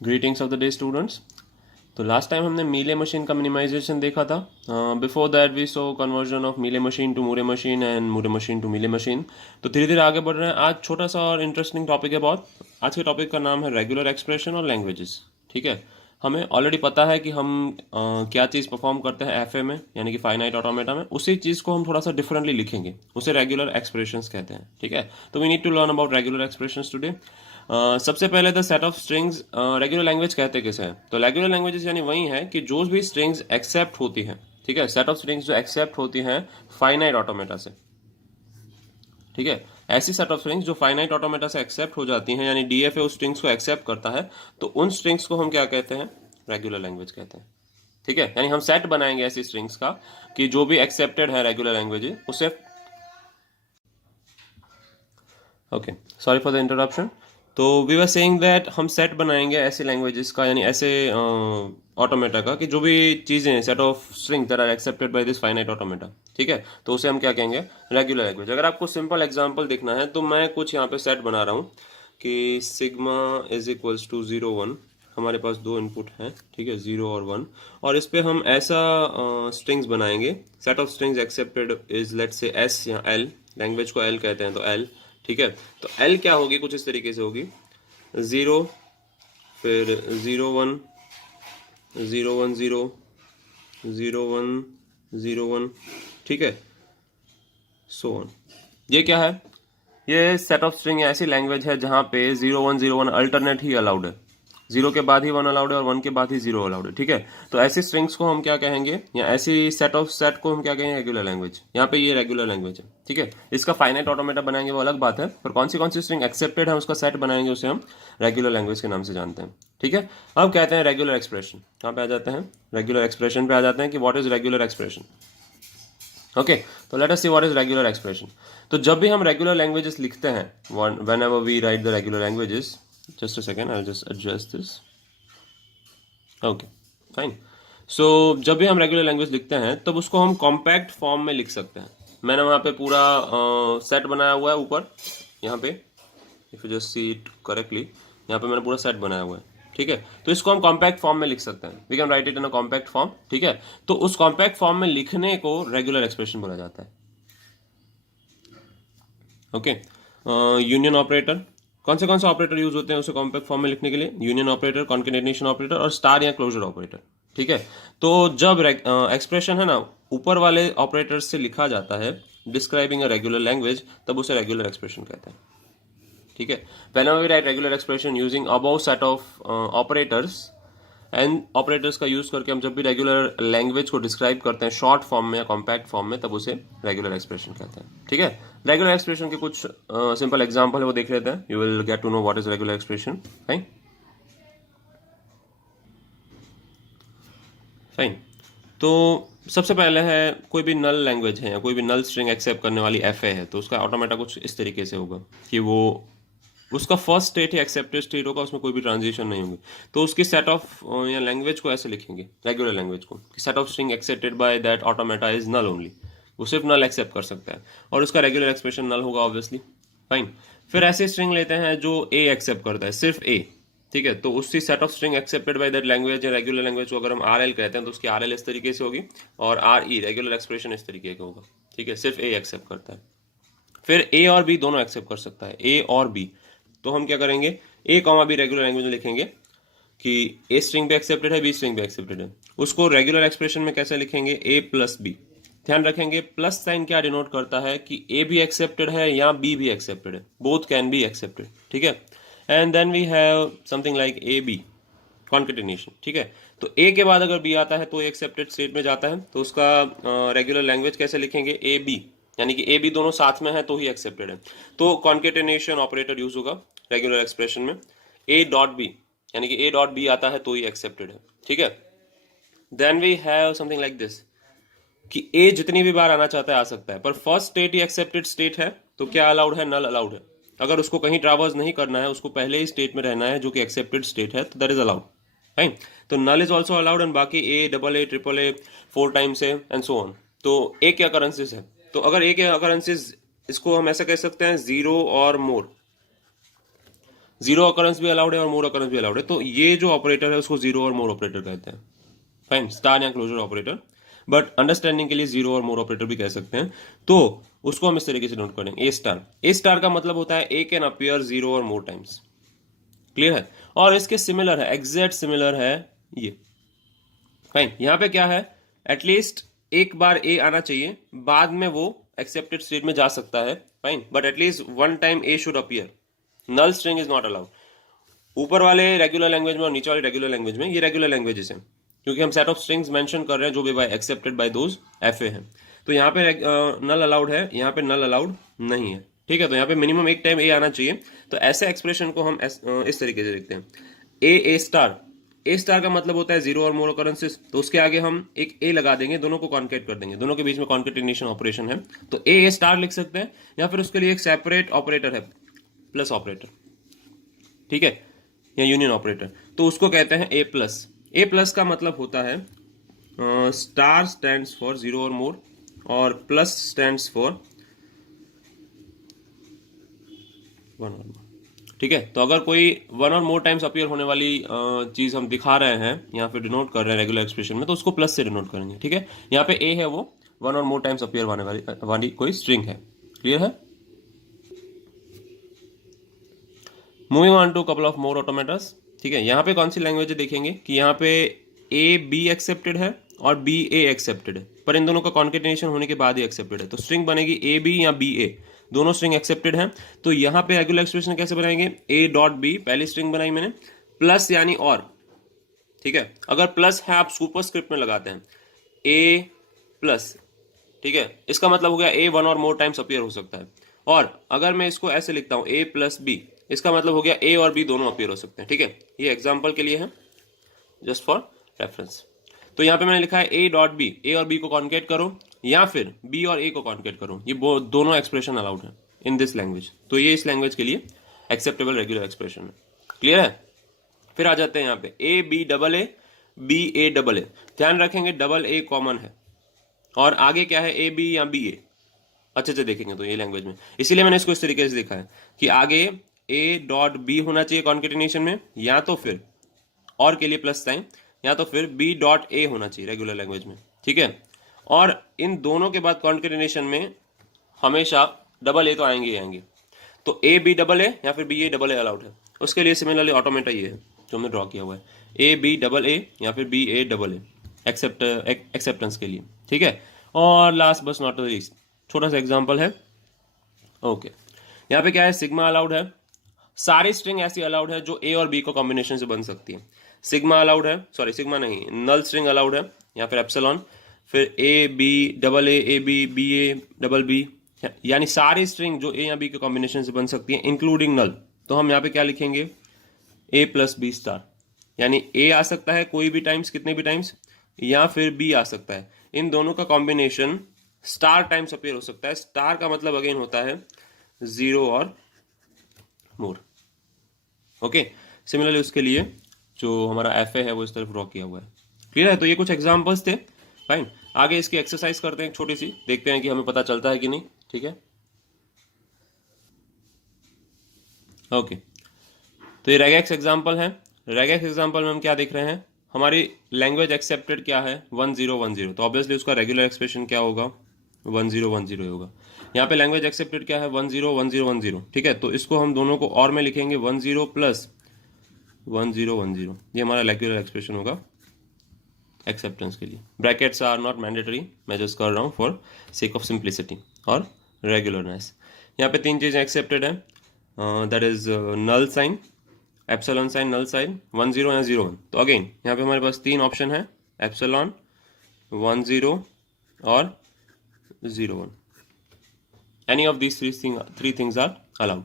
Greetings of the day students. तो last time हमने Mealy machine का मिनिमाइजेशन देखा था। Before that we saw conversion of Mealy machine to Moore machine and Moore machine to Mealy machine. तो धीरे धीरे आगे बढ़ रहे हैं। आज छोटा सा और इंटरेस्टिंग टॉपिक है बहुत। आज के टॉपिक का नाम है रेगुलर एक्सप्रेशन और लैंग्वेजेस। ठीक है, हमें ऑलरेडी पता है कि हम क्या चीज़ परफॉर्म करते हैं एफ ए में, यानी कि फाइनाइट ऑटोमेटा में। उसी चीज़ को हम थोड़ा सा डिफरेंटली लिखेंगे, उसे रेगुलर एक्सप्रेशंस कहते हैं। ठीक है, तो we need to learn about regular expressions today. सबसे पहले the set of strings. Regular language कहते किसे हैं? तो रेगुलर लैंग्वेजेस यानी वही है कि जो भी स्ट्रिंग्स एक्सेप्ट होती हैं, ठीक है, सेट ऑफ स्ट्रिंग्स जो एक्सेप्ट होती हैं फाइनाइट ऑटोमेटा से। ठीक है, ऐसी सेट ऑफ स्ट्रिंग्स जो फाइनाइट ऑटोमेटा से एक्सेप्ट हो जाती हैं, यानी डीएफए उस स्ट्रिंग्स को एक्सेप्ट करता है, तो उन स्ट्रिंग्स को हम क्या कहते हैं? रेगुलर लैंग्वेज कहते हैं। ठीक है, यानी हम सेट बनाएंगे ऐसी स्ट्रिंग्स का कि जो भी एक्सेप्टेड है रेगुलर लैंग्वेज उसे। Okay, sorry for the interruption. तो वी वर सेइंग दैट हम सेट बनाएंगे ऐसे लैंग्वेजेस का, यानी ऐसे ऑटोमेटा का, कि जो भी चीज़ें set of string that are accepted by this finite automata. ठीक है, तो उसे हम क्या कहेंगे? Regular language. अगर आपको सिंपल एग्जांपल देखना है तो मैं कुछ यहाँ पे सेट बना रहा हूँ कि सिग्मा इज इक्वल्स टू 0 1। हमारे पास दो इनपुट हैं, ठीक है, 0 और 1। और इस पे हम ऐसा स्ट्रिंग्स बनाएंगे, set of strings accepted is let say S या एल। लैंग्वेज को एल कहते हैं तो एल। ठीक है, तो एल क्या होगी? कुछ इस तरीके से होगी, 0, फिर 0 1 0 1 0 0 1 0 1। ठीक है, सो ऑन। ये क्या है? ये सेट ऑफ स्ट्रिंग ऐसी लैंग्वेज है जहां पे 0 1 0 1 अल्टरनेट ही अलाउड है। 0 के बाद ही 1 अलाउड है और 1 के बाद ही 0 अलाउड है। ठीक है, तो ऐसी स्ट्रिंग्स को हम क्या कहेंगे, या ऐसी सेट ऑफ सेट को हम क्या कहेंगे? Regular language. यहाँ पे ये रेगुलर लैंग्वेज है। ठीक है, इसका फाइनाइट ऑटोमेटा बनाएंगे वो अलग बात है, पर कौन सी स्ट्रिंग एक्सेप्टेड है उसका सेट बनाएंगे, उसे हम रेगुलर लैंग्वेज के नाम से जानते हैं। ठीक है, अब कहते हैं रेगुलर एक्सप्रेशन। कहाँ पे आ जाते हैं? रेगुलर एक्सप्रेशन पे आ जाते हैं कि what is regular expression. Okay, तो let us see what is regular expression. तो जब भी हम रेगुलर लैंग्वेजेस लिखते हैं, whenever we write the regular languages, just a second, I will just adjust this. Okay, fine. So जब भी हम रेगुलर लैंग्वेज लिखते हैं तब उसको हम कॉम्पैक्ट फॉर्म में लिख सकते हैं। मैंने वहाँ पे पूरा सेट बनाया हुआ है ऊपर, यहाँ पे, if you just see it correctly, यहाँ पे मैंने पूरा सेट बनाया हुआ है। ठीक है, तो इसको हम कॉम्पैक्ट फॉर्म में लिख सकते हैं। We can write it in a compact form. ठीक है, तो उस कॉम्पैक्ट फॉर्म में लिखने को रेगुलर एक्सप्रेशन बोला जाता है। Okay, union operator. कौन से ऑपरेटर यूज होते हैं उसे कॉम्पैक्ट फॉर्म में लिखने के लिए? यूनियन ऑपरेटर, कॉन्केटेनेशन ऑपरेटर और स्टार या क्लोजर ऑपरेटर। ठीक है, तो जब एक्सप्रेशन है ना ऊपर वाले ऑपरेटर से लिखा जाता है डिस्क्राइबिंग अ रेगुलर लैंग्वेज, तब उसे रेगुलर एक्सप्रेशन कहते हैं। ठीक है, whenever we write regular expression using above set of operators, and operators का यूज करके हम जब भी रेगुलर लैंग्वेज को डिस्क्राइब करते हैं शॉर्ट फॉर्म में या कॉम्पैक्ट फॉर्म में, तब उसे रेगुलर एक्सप्रेशन कहते हैं। ठीक है, रेगुलर एक्सप्रेशन के कुछ सिंपल एग्जांपल है, वो देख लेते हैं। You will get to know what is regular expression. Fine fine. तो सबसे पहले है, कोई भी नल लैंग्वेज है या कोई भी नल स्ट्रिंग एक्सेप्ट करने वाली एफ है, तो उसका ऑटोमेटा कुछ इस तरीके से होगा कि वो उसका first state he accepted state होगा, उसमें कोई भी ट्रांजिशन नहीं होगी। तो उसकी सेट ऑफ या लैंग्वेज को ऐसे लिखेंगे, रेगुलर लैंग्वेज को, set of string accepted by that automata is null only. वो सिर्फ नल एक्सेप्ट कर सकता है और उसका रेगुलर एक्सप्रेशन नल होगा ऑब्वियसली। फाइन, फिर ऐसे स्ट्रिंग लेते हैं जो ए एक्सेप्ट करता है, सिर्फ ए। ठीक है, तो उसकी set of string accepted by that language या रेगुलर लैंग्वेज को अगर हम आर एल कहते हैं तो उसकी आर एल इस तरीके से होगी और आर ई रेगुलर एक्सप्रेशन इस तरीके का होगा। ठीक है, सिर्फ ए एक्सेप्ट करता है। फिर ए और बी दोनों एक्सेप्ट कर सकता है, ए और बी। तो हम क्या करेंगे? ए कॉमा बी रेगुलर लैंग्वेज में लिखेंगे कि ए स्ट्रिंग भी एक्सेप्टेड है, बी स्ट्रिंग भी एक्सेप्टेड है। उसको रेगुलर एक्सप्रेशन में कैसे लिखेंगे? ए प्लस बी। ध्यान रखेंगे प्लस साइन क्या डिनोट करता है कि ए भी एक्सेप्टेड है या बी भी एक्सेप्टेड है, बोथ कैन बी एक्सेप्टेड। ठीक है, and then we have something like A B concatenation. ठीक है, तो ए के बाद अगर बी आता है तो एक्सेप्टेड स्टेट में जाता है, तो उसका रेगुलर लैंग्वेज कैसे लिखेंगे? ए बी, यानी कि ए बी दोनों साथ में है तो ही एक्सेप्टेड है। तो कॉन्केटेनेशन ऑपरेटर यूज होगा रेगुलर एक्सप्रेशन में। ए डॉट बी, यानी कि ए डॉट बी आता है तो ही एक्सेप्टेड है। ठीक है, then we have something like this कि ए जितनी भी बार आना चाहता है आ सकता है, पर first state he accepted state है, तो क्या अलाउड है? नल अलाउड है। अगर उसको कहीं ट्रैवर्स नहीं करना है, उसको पहले ही स्टेट में रहना है जो कि एक्सेप्टेड स्टेट है, तो दैट इज अलाउड। राइट, तो null is also allowed and बाकी A double A triple A 4 times है एंड सो ऑन। तो ए के अकरेंसेस है, तो अगर ए के अकरेंसेस, इसको हम ऐसा कह सकते हैं जीरो और मोर, जीरो ऑकरेंस भी अलाउड है और मोर ऑकरेंस भी अलाउड है, तो ये जो ऑपरेटर है उसको जीरो और मोर ऑपरेटर कहते हैं। फाइन, स्टार या क्लोजर ऑपरेटर, बट अंडरस्टैंडिंग के लिए जीरो और मोर ऑपरेटर भी कह सकते हैं। तो उसको हम इस तरीके से नोट करेंगे, ए स्टार। ए स्टार का मतलब होता है ए कैन अपीयर जीरो और मोर टाइम्स। क्लियर है? और इसके सिमिलर है, एग्जैक्ट सिमिलर है ये। फाइन, यहां पे क्या है, एटलीस्ट एक बार ए आना चाहिए, बाद में वो एक्सेप्टेड स्टेट में जा सकता है। Fine, but at least one time A should appear. Null string is not allowed. ऊपर वाले रेगुलर लैंग्वेज में और नीचे वाले रेगुलर लैंग्वेज में, ये रेगुलर लैंग्वेजेस हैं क्योंकि हम सेट ऑफ स्ट्रिंग्स मेंशन कर रहे हैं जो भी by accepted by those FA हैं। तो यहाँ पे नल अलाउड है, यहाँ पे नल अलाउड नहीं है। ठीक है, तो यहाँ पे मिनिमम एक टाइम ए आना चाहिए। तो ऐसे एक्सप्रेशन को हम इस तरीके से लिखते हैं, ए स्टार। ए स्टार का मतलब होता है जीरो और मोर ऑकरेंसेस, तो उसके आगे हम एक ए लगा देंगे, दोनों को कॉन्केट कर देंगे, दोनों के बीच में कॉन्केटिनेशन ऑपरेशन है। तो ए स्टार लिख सकते हैं, या फिर उसके लिए एक सेपरेट ऑपरेटर है, प्लस ऑपरेटर। ठीक है, या यूनियन ऑपरेटर, तो उसको कहते हैं ए प्लस। ए प्लस का मतलब होता है स्टार स्टैंड्स फॉर जीरो और मोर, और प्लस स्टैंड्स फॉर वन और मोर। ठीक है, तो अगर कोई वन और मोर टाइम्स अपीयर होने वाली चीज हम दिखा रहे हैं या फिर डिनोट कर रहे हैं रेगुलर एक्सप्रेशन में, तो उसको प्लस से डिनोट करेंगे। ठीक है, यहाँ पे ए है वो वन और मोर टाइम्स अपीयर होने वाली कोई स्ट्रिंग है। क्लियर है? Moving on to couple of more automatas. ठीक है, यहाँ पे कौन सी लैंग्वेज देखेंगे कि यहाँ पे ए बी एक्सेप्टेड है और बी ए एक्सेप्टेड है, पर इन दोनों का कॉन्केटिनेशन होने के बाद ही एक्सेप्टेड है, तो स्ट्रिंग बनेगी ए बी या बी ए, दोनों स्ट्रिंग एक्सेप्टेड हैं। तो यहाँ पे रेगुलर एक्सप्रेशन कैसे बनाएंगे, ए डॉट बी, पहली स्ट्रिंग बनाई मैंने, प्लस यानी और। ठीक है, अगर प्लस है आप सुपरस्क्रिप्ट में लगाते हैं, ए प्लस। ठीक है, इसका मतलब हो गया ए वन और मोर टाइम्स अपीयर हो सकता है। और अगर मैं इसको ऐसे लिखता हूं ए प्लस बी, इसका मतलब हो गया ए और बी दोनों अपीयर हो सकते हैं। ठीक है, ये एग्जांपल के लिए है, जस्ट फॉर रेफरेंस। तो यहां पे मैंने लिखा है ए डॉट बी, ए और बी को कॉन्केट करो, या फिर बी और ए को कॉन्केट करो, ये दोनों एक्सप्रेशन अलाउड है इन दिस लैंग्वेज। तो ये इस लैंग्वेज के लिए एक्सेप्टेबल रेगुलर एक्सप्रेशन है। क्लियर है? फिर आ जाते हैं यहाँ पे A B double A, B A double A. ध्यान रखेंगे डबल ए कॉमन है, और आगे क्या है, ए बी या बी ए। अच्छे से देखेंगे तो ये लैंग्वेज में, इसीलिए मैंने इसको इस तरीके से लिखा है कि आगे ए डॉट बी होना चाहिए कॉन्केटिनेशन में, या तो फिर और के लिए प्लस साइन, या तो फिर बी डॉट ए होना चाहिए रेगुलर लैंग्वेज में। ठीक है, और इन दोनों के बाद कॉन्केटिनेशन में हमेशा डबल ए तो आएंगे ही आएंगे। तो ए बी डबल ए या फिर B A double A allowed है। उसके लिए सिमिलरली ऑटोमेटा ये है जो हमने ड्रॉ किया हुआ है, ए बी डबल ए या फिर B A double A, acceptance के लिए। ठीक है, और लास्ट बस नॉट लीस्ट छोटा सा एग्जांपल है। ओके, यहाँ पे क्या है, सिग्मा अलाउड है। सारी स्ट्रिंग ऐसी अलाउड है जो ए और बी को कॉम्बिनेशन से बन सकती है। सिग्मा अलाउड है, सॉरी सिग्मा नहीं, नल स्ट्रिंग अलाउड है, या फिर एप्सिलॉन, फिर A B double A B, B A double B, यानी सारी स्ट्रिंग जो ए या बी के कॉम्बिनेशन से बन सकती है इंक्लूडिंग नल। तो हम यहाँ पे क्या लिखेंगे, ए प्लस बी स्टार, यानी ए आ सकता है कोई भी टाइम्स, कितने भी टाइम्स, या फिर बी आ सकता है। इन दोनों का कॉम्बिनेशन स्टार टाइम्स अपीयर हो सकता है। स्टार का मतलब अगेन होता है जीरो और मोर। ओके, सिमिलरली उसके लिए जो हमारा एफ है वो इस तरफ ड्रॉ किया हुआ है। क्लियर है? तो ये कुछ एग्जांपल्स थे। फाइन, आगे इसकी एक्सरसाइज करते हैं छोटी सी, देखते हैं कि हमें पता चलता है कि नहीं। ठीक है, ओके, तो ये रेगेक्स एग्जांपल है। रेगेक्स एग्जांपल में हम क्या देख रहे हैं, हमारी लैंग्वेज एक्सेप्टेड क्या है, 1010, तो ऑब्वियसली उसका रेगुलर एक्सप्रेशन क्या होगा, 1010 होगा। यहाँ पे लैंग्वेज एक्सेप्टेड क्या है, 101010। ठीक है, तो इसको हम दोनों को और में लिखेंगे 10 प्लस 1010, ये हमारा रेगुलर एक्सप्रेशन होगा एक्सेप्टेंस के लिए। ब्रैकेट्स आर नॉट मैंडेटरी, मैं जस्ट कर रहा हूँ फॉर सेक ऑफ सिंप्लिसिटी और रेगुलरनेस। यहाँ पे तीन चीज़ें एक्सेप्टेड है, that is null sign, epsilon sign, null sign, 10 या 01। तो अगेन यहाँ पे हमारे पास तीन ऑप्शन है, एप्सिलॉन, 10 और 01। Any of these three things are allowed.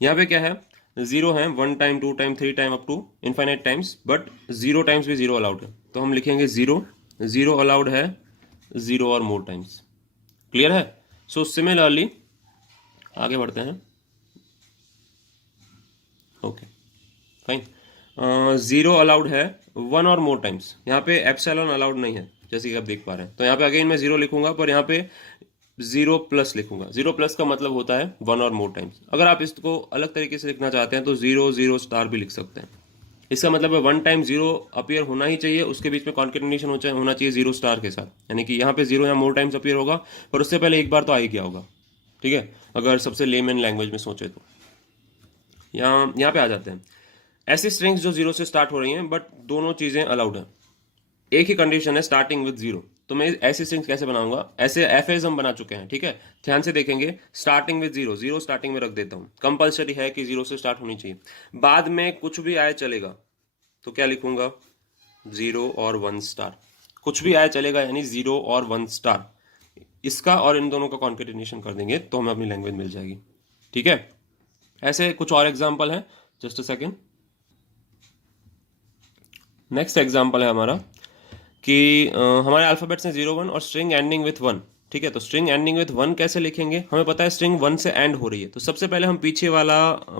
यहाँ पे क्या है, जीरो है 1 time 2 time 3 time up to infinite times, but 0 times भी जीरो अलाउड है। तो हम लिखेंगे जीरो अलाउड है 0 और मोर टाइम्स। क्लियर है? सो सिमिलरली आगे बढ़ते हैं। ओके फाइन, 0 अलाउड है 1 और मोर टाइम्स, यहाँ पे एप्सिलॉन अलाउड नहीं है जैसे कि आप देख पा रहे हैं। तो यहाँ पे अगेन मैं 0 लिखूंगा, पर यहाँ पे जीरो प्लस लिखूंगा। जीरो प्लस का मतलब होता है वन और मोर टाइम्स। अगर आप इसको अलग तरीके से लिखना चाहते हैं तो जीरो जीरो स्टार भी लिख सकते हैं। इसका मतलब है वन टाइम जीरो अपीयर होना ही चाहिए, उसके बीच में कॉन्केटिनेशन होना चाहिए जीरो स्टार के साथ, यानी कि यहाँ पे जीरो या मोर टाइम्स अपीयर होगा, पर उससे पहले एक बार तो आ ही गया होगा। ठीक है, अगर सबसे लेमन लैंग्वेज में सोचे तो यहाँ पे आ जाते हैं ऐसी स्ट्रिंग्स जो जीरो से स्टार्ट हो रही हैं, बट दोनों चीजें अलाउड हैं। एक ही कंडीशन है स्टार्टिंग विद जीरो। तो मैं ऐसी स्ट्रिंग्स कैसे बनाऊंगा, ऐसे एफएज हम बना चुके हैं। ठीक है, ध्यान से देखेंगे, starting with zero, zero starting में रख देता हूं, कंपलसरी है कि जीरो से स्टार्ट होनी चाहिए। बाद में कुछ भी आए चलेगा, तो क्या लिखूंगा, जीरो और वन स्टार। कुछ भी आए चलेगा यानी जीरो और वन स्टार, इसका और इन दोनों का कॉन्केटिनेशन कर देंगे तो हमें अपनी लैंग्वेज मिल जाएगी। ठीक है, ऐसे कुछ और एग्जाम्पल है, just a second. Next example है हमारा कि हमारे अल्फाबेट्स हैं जीरो वन और स्ट्रिंग एंडिंग विथ वन। ठीक है, तो स्ट्रिंग एंडिंग विथ वन कैसे लिखेंगे, हमें पता है स्ट्रिंग वन से एंड हो रही है, तो सबसे पहले हम पीछे वाला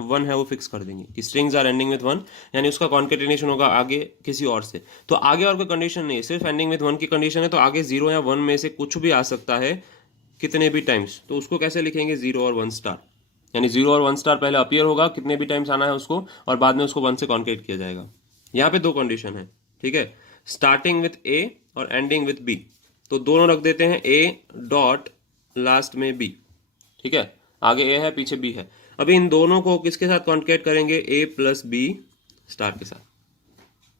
वन है वो फिक्स कर देंगे कि strings are ending with one, यानी उसका कॉन्केटिनेशन होगा आगे किसी और से। तो आगे और कोई कंडीशन नहीं है, सिर्फ एंडिंग विथ वन की कंडीशन है, तो आगे जीरो या वन में से कुछ भी आ सकता है कितने भी टाइम्स। तो उसको कैसे लिखेंगे, जीरो और वन स्टार, यानी जीरो और वन स्टार पहले अपीयर होगा, कितने भी टाइम्स आना है उसको, और बाद में उसको वन से कॉन्केट किया जाएगा। यहाँ पे दो कंडीशन है। ठीक है, स्टार्टिंग विथ ए और एंडिंग विथ बी, तो दोनों रख देते हैं ए डॉट लास्ट में बी। ठीक है, आगे ए है पीछे बी है। अभी इन दोनों को किसके साथ कॉन्केट करेंगे, ए प्लस बी स्टार के साथ,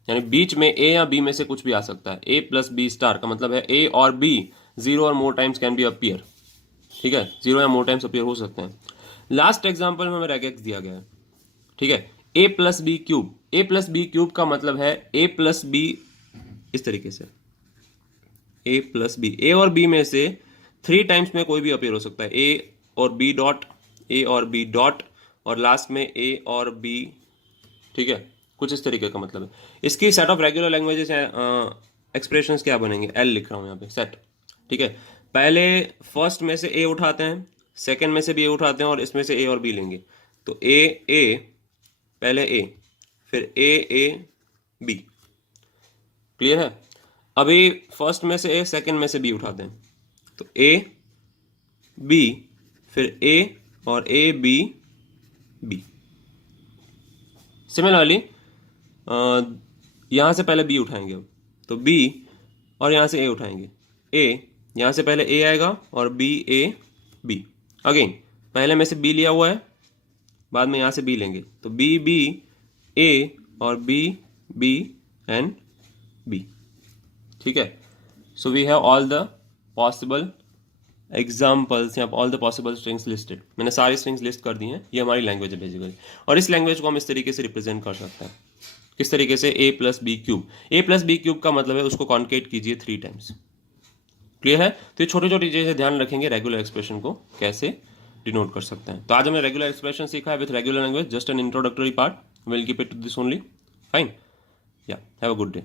यानी बीच में ए या बी में से कुछ भी आ सकता है। ए प्लस बी स्टार का मतलब है ए और बी जीरो और more times can be appear. ठीक है, जीरो या मोर टाइम्स अपीयर हो सकते हैं। लास्ट एग्जाम्पल में हमें रेगेक्स दिया गया है। ठीक है, ए प्लस बी क्यूब, ए प्लस बी क्यूब का मतलब है ए प्लस बी, इस तरीके से ए प्लस बी, ए और बी में से थ्री टाइम्स में कोई भी अपीयर हो सकता है, ए और बी डॉट, ए और बी डॉट, और लास्ट में ए और बी। ठीक है, कुछ इस तरीके का मतलब है। इसकी set of regular languages expressions क्या बनेंगे, एल लिख रहा हूं यहाँ पे, सेट। ठीक है, पहले फर्स्ट में से ए उठाते हैं, सेकंड में से भी ए उठाते हैं, और इसमें से ए और बी लेंगे। तो ए, पहले ए, फिर ए बी। क्लियर है, अभी फर्स्ट में से ए, सेकंड में से बी उठाते हैं, तो ए बी, फिर ए और ए बी बी। सिमिलरली यहां से पहले बी उठाएंगे अब, तो बी और यहां से ए उठाएंगे, ए, यहां से पहले ए आएगा और बी ए बी। अगेन पहले में से बी लिया हुआ है, बाद में यहां से बी लेंगे, तो बी बी ए और बी बी एंड बी। ठीक है, so we have all the possible examples, या all the possible strings listed. मैंने सारी स्ट्रिंग्स लिस्ट कर दी हैं, ये हमारी लैंग्वेज है बेसिकली। और इस लैंग्वेज को हम इस तरीके से रिप्रेजेंट कर सकते हैं, किस तरीके से, ए प्लस बी क्यूब। ए प्लस बी क्यूब का मतलब है उसको कॉन्केट कीजिए थ्री टाइम्स। क्लियर है, तो ये छोटी छोटी चीजें ध्यान रखेंगे रेगुलर एक्सप्रेशन को कैसे डिनोट कर सकते हैं। तो आज हमने रेगुलर एक्सप्रेशन सीखा है with regular language, just an introductory part, will keep it to this only, fine, या हैव अ गुड डे।